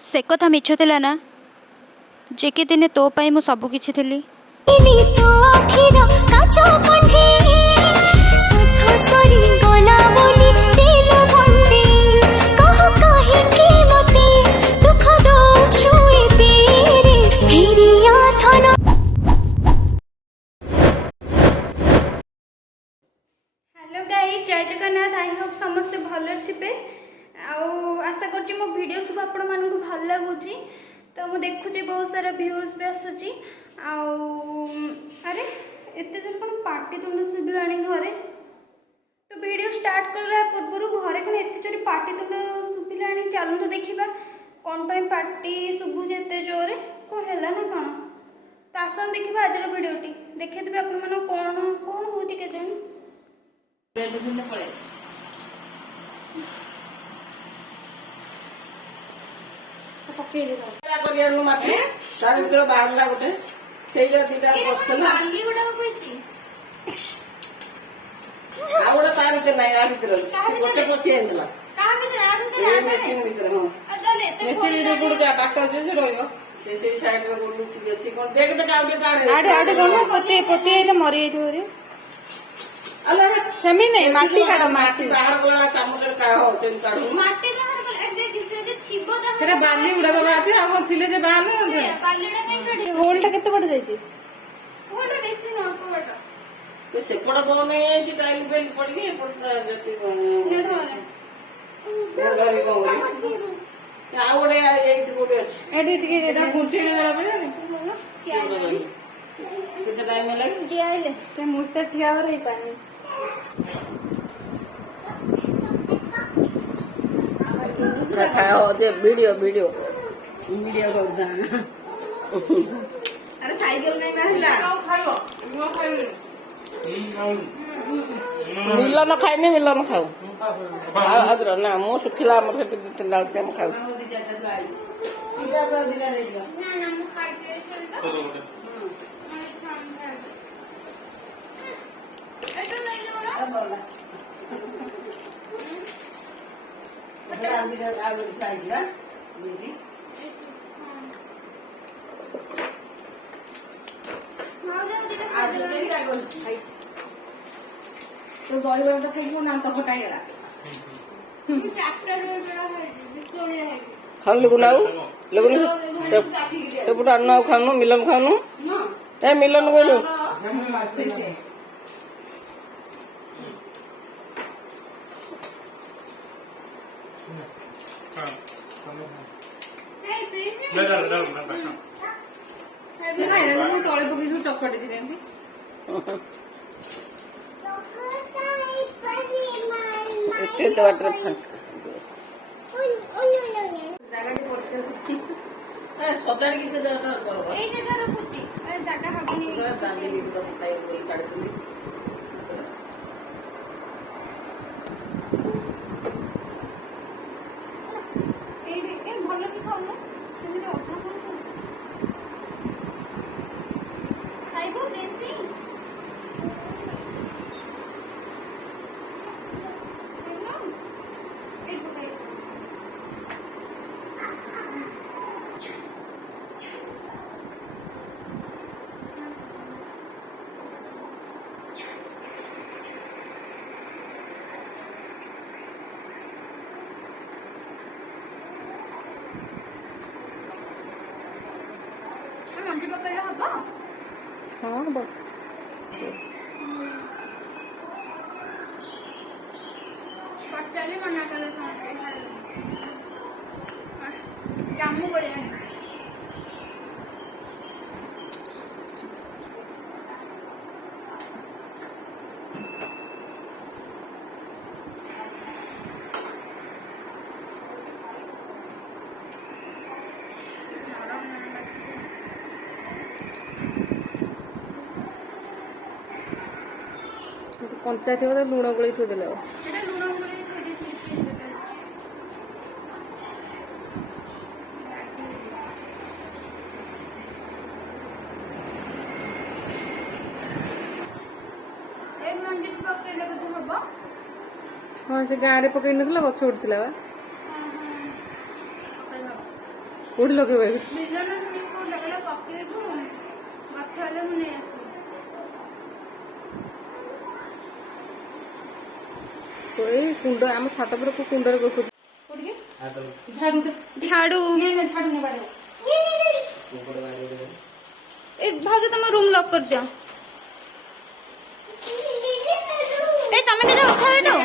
से कथा मिछ थिला ना जे के दिने तो पाई मु सब किछि थिली हेलो गाइस जय जगन्नाथ आई होप समस्ते भल थे आशा कर मो वीडियो सब आपण मानक भल लगुच तो मु देखुची बहुत सारा व्यूज भी आसुची अरे एत जोर कौन पार्टी तुंड शुभिला घरे तो वीडियो स्टार्ट करला पूर्व घरे कौन एत जोर पार्टी तुंड शुभिला चलतु देखा कौन पार्टी शुभुचे एत जोरे कौन है ना कौन तो आसन देखा आज भिडटी देखते आपण मन कौन कौन हो मरी सेमी नहीं माटी काढ माटी बाहर गोला चामचर का हो सेन काढू माटी बाहर गोला देख से जे थिबो ता तेरा बाली उडा बाबा आछे आ थिले जे बाले बालीडा नहीं काढी होलटा केते बड जाई छी होलटा बेसी न अल्प बड तो सेपड़ बने छी टाइल बेल पड़ गई पड़ जति बने गाड़ी को आ ओडे एई गोडे एडी टिके एटा गुंची जरा पे क्या कितना टाइम लगे जे आइले ते मुस्ता ठिया हो रही पानी खाओ दे वीडियो वीडियो वीडियो करता अरे साइकिल नहीं मारला खाओ वो खाइए मिलन खाइने मिलन खाओ आदर ना मो सुखिला मसे तीन डाल के खाओ दिला दिला ना ना मो खाइ के चलता एतो नहीं बोला तो दहीबड़ा खाई ना तो हटाइला खान लगुनाऊ लगुन से पुटा अन्ना खानु मिलन खानु ए मिलन बोलो चकटी थी एते वाटर फंक सजाड़ की से जगह करो ए जगह रखुची ए जगह हबनी डाली भी तो खाई गोल काट दी ए भलो की खाऊ ना तुम तो अपना करो खाइबो बेसी हाँ बच्चा मना कर जामू करे कंचा थी लुण गोल थोड़े हाँ से गाँव रे पकई नथला गछ उठथिला बा कोड लगे बे बिजन में को लगला पकेबू गछ वाले मुने आसु कोई कुंड आम छात पर को कुंड रे को झाड़ू झाड़ू ये झाड़ू ने बाड़े ए भाउज तुम रूम लॉक कर दियो ए तमे केटा उठा एटो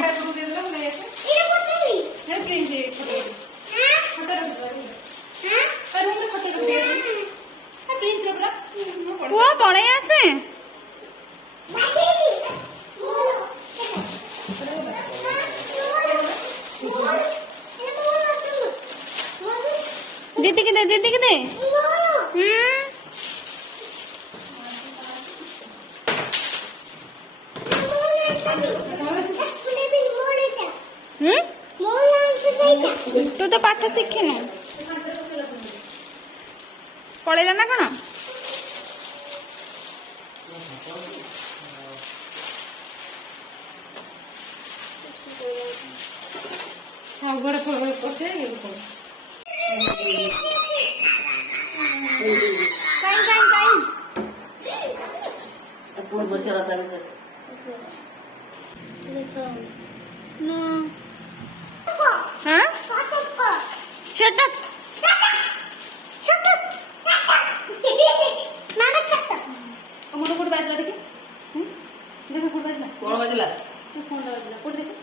पुआ पड़े आसे दीदी के दे तू तो पाठ शिखिनु पढ़ेला ना कौन हाँ बड़े फल पसे Shut up. मोटो कोड बाजला देखी देखो कोड बाजला कोड बाजला तू फोन बाजला कोड देखो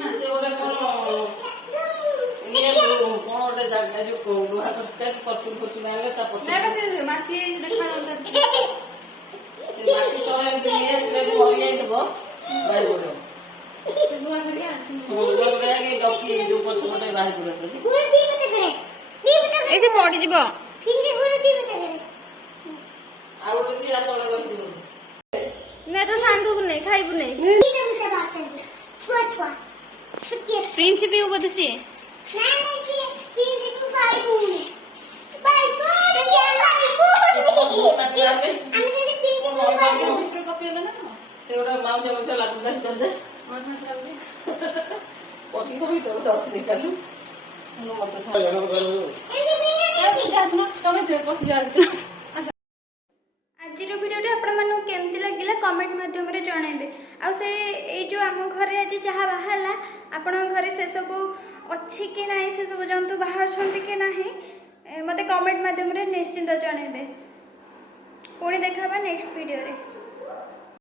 ना से ओरे कोन ये कोन ओरे जागा जो कोड हा कट करतु नाले ता पछ ना से माटी देखा से माटी तो हम दिए से होई देबो बाहर बोलो बुआ करिया बुआ करिया के डॉक्टर जो पछ मते बाहर बोलत ए जे पड़ी जीवो फिंगे गुरु दी मते आउ बची आ तोला रखि दो मैं तो सांगू को नहीं खाई को नहीं एकदम से बात करती छुआ छुआ छुट्टी प्रिंसिप ही ऊपर से नहीं जी फिर को भाई बोले भाई बोल क्या भाई बोल हम से पिंक को भाई मित्र कफेला ना तेवढा माव जेवण लागत नाही तर दे मास मास लागते पसी तो भी तो अच्छे निकालू नो मत आज भिडियो आपण केमती लगे कमेंट मध्यम जनइबे आ से जो आम घर आज जहाँ बाहर आपण घर से सब अच्छी कि ना से सब जंतु बाहर कि ना मत कमेंट मध्यम निश्चिंत जनइबे पुणी देखा नेक्स्ट वीडियो रे।